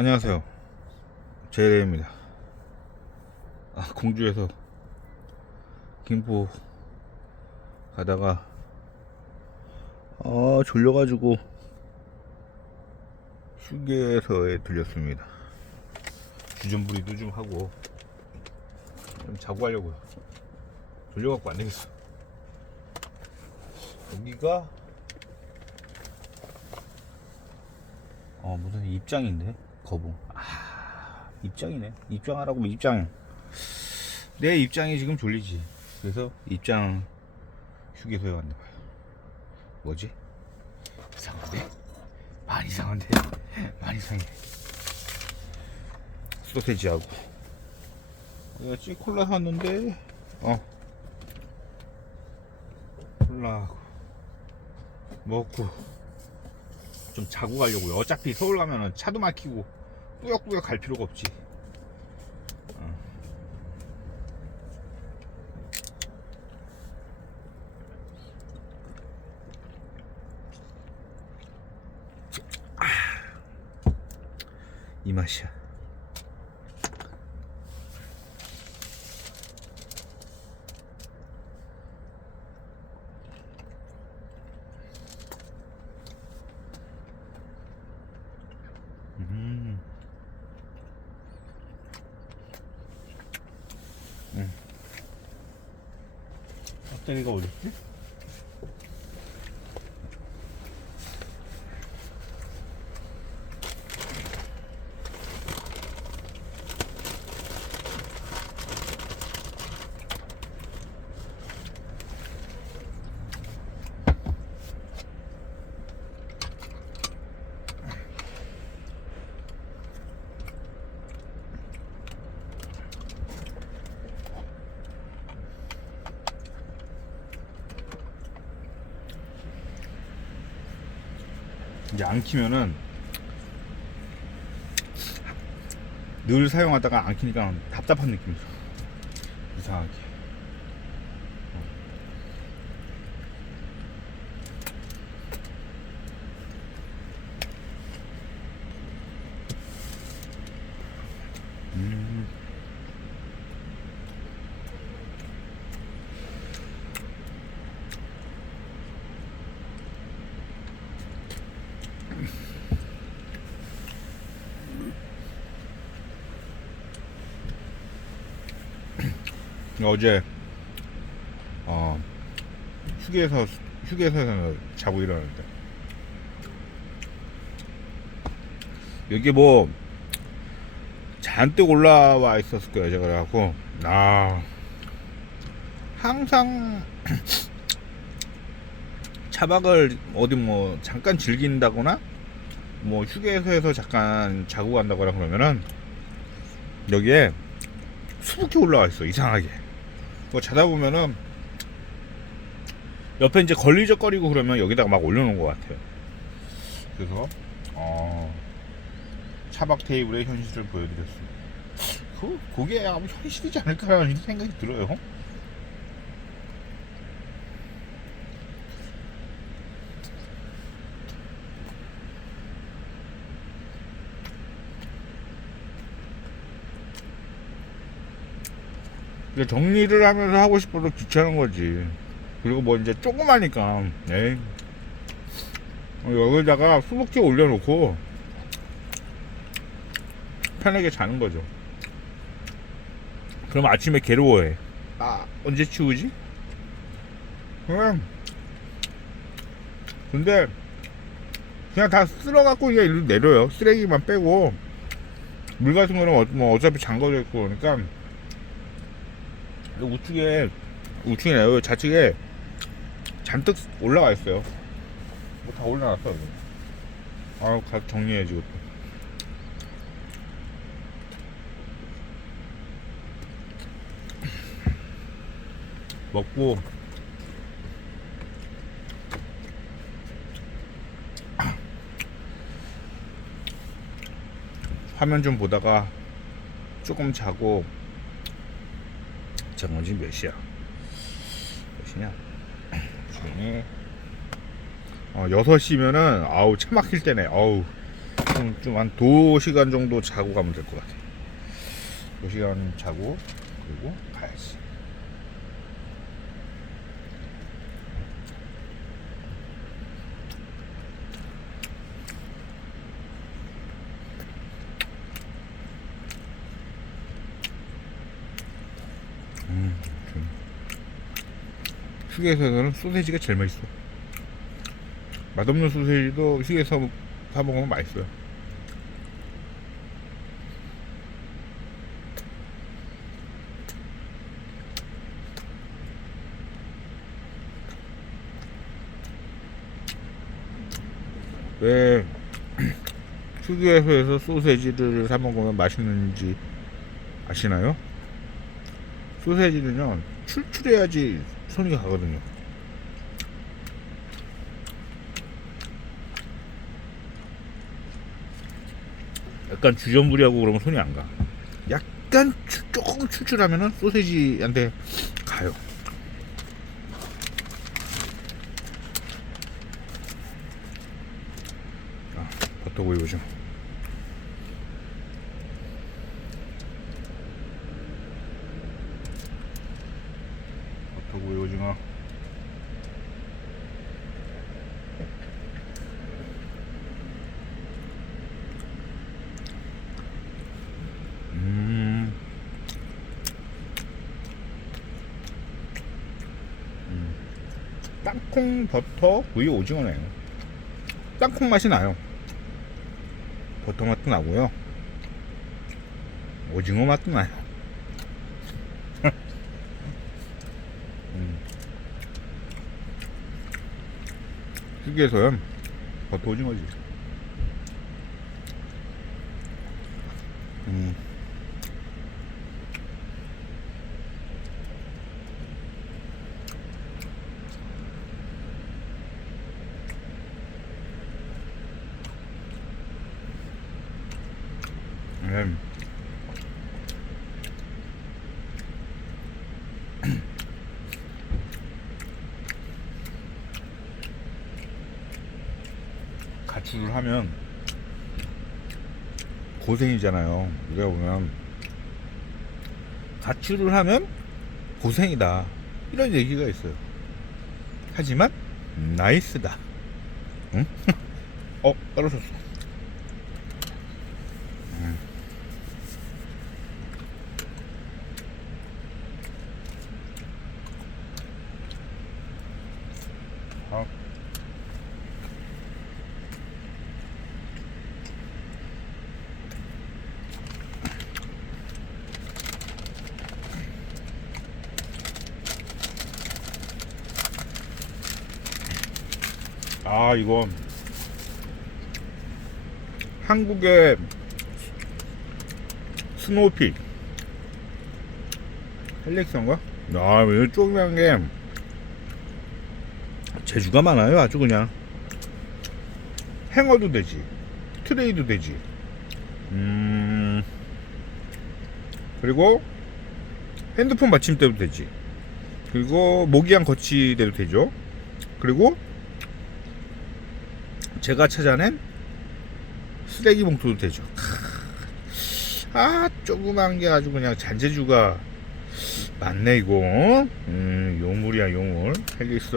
안녕하세요. 제레입니다. 아, 공주에서 김포 가다가 아, 졸려가지고 휴게소에 들렸습니다. 주전부리도 좀 하고 좀 자고 가려고요. 졸려갖고 안 되겠어. 여기가 어 무슨 입장인데 거봉 아 입장이네. 입장하라고 하면 입장. 내 입장이 지금 졸리지. 그래서 입장 휴게소에 왔나 봐요. 뭐지? 이상한데? 많이 이상한데? 많이 이상해. 소세지하고. 이거 찌콜라 샀는데 어. 콜라하고. 먹고. 좀 자고 가려고요. 어차피 서울 가면은 차도 막히고 꾸역꾸역 갈 필요가 없지. 어. 아. 이 맛이야. 음. 음. 껍데기가 어딨지? 이제 안 키면은 늘 사용하다가 안 키니까 답답한 느낌이 들어. 이상하게. 음. 어제 어 휴게소 휴게소에서 자고 일어났는데. 여기 뭐 잔뜩 올라와 있었을 거예요 제가 그래갖고. 아 항상 차박을 어디 뭐 잠깐 즐긴다거나 뭐 휴게소에서 잠깐 자고 간다거나 그러면은 여기에 수북히 올라와 있어 이상하게 뭐 자다 보면은 옆에 이제 걸리적거리고 그러면 여기다가 막 올려놓은 것 같아요. 그래서 어, 차박 테이블의 현실을 보여드렸습니다. 그, 그게 아마 현실이지 않을까라는 생각이 들어요 근데 정리를 하면서 하고 싶어도 귀찮은 거지. 그리고 뭐 이제 조그마니까, 에이. 어, 여기다가 수북지 올려놓고 편하게 자는 거죠. 그럼 아침에 괴로워해. 아, 언제 치우지? 그냥, 근데, 그냥 다 쓸어갖고 그냥 일로 내려요. 쓰레기만 빼고, 물 같은 거는 어, 뭐 어차피 잠궈져 있고, 그러니까, 우측에 우측이네 여기 좌측에 잔뜩 올라가 있어요. 뭐 다 올라놨어 여기. 아우 가 정리해야지 이것도 먹고. 화면 좀 보다가 조금 자고 잠깐 지금 몇 시야? 몇 시냐? 조용히 어, 6시면은 아우 차 막힐 때네. 아우. 좀한 2시간 정도 자고 가면 될 것 같아 2시간 자고 그리고 가야지 음, 좀. 휴게소에서는 소세지가 제일 맛있어. 맛없는 소세지도 휴게소 사 먹으면 맛있어요. 왜 휴게소에서 소세지를 사 먹으면 맛있는지 아시나요? 소세지는요 출출해야지 손이 가거든요. 약간 주전부리하고 그러면 손이 안 가. 약간 추- 조금 출출하면은 소세지한테 가요. 아, 버터구이 오죠. 버터구이 오징어. 음. 음. 땅콩 버터 구이 오징어네요. 땅콩 맛이 나요. 버터 맛도 나고요. 오징어 맛도 나요. 음. 휴게소는 버터 오징어지. 음. 음. 가출을 하면 고생이잖아요. 우리가 보면 가출을 하면 고생이다. 이런 얘기가 있어요. 하지만 나이스다. 응? 어, 떨어졌어. 음. 아. 아 이거. 한국의 스노우픽 헬릭선가? 아왜 조그만 게 재주가 많아요 아주 그냥. 행어도 되지. 트레이도 되지. 음. 그리고 핸드폰 받침대도 되지. 그리고 모기향 거치대도 되죠. 그리고 제가 찾아낸 쓰레기 봉투도 되죠. 아, 조그만 게 아주 그냥 잔재주가 많네, 이거. 음, 요물이야, 요물. 헬리스.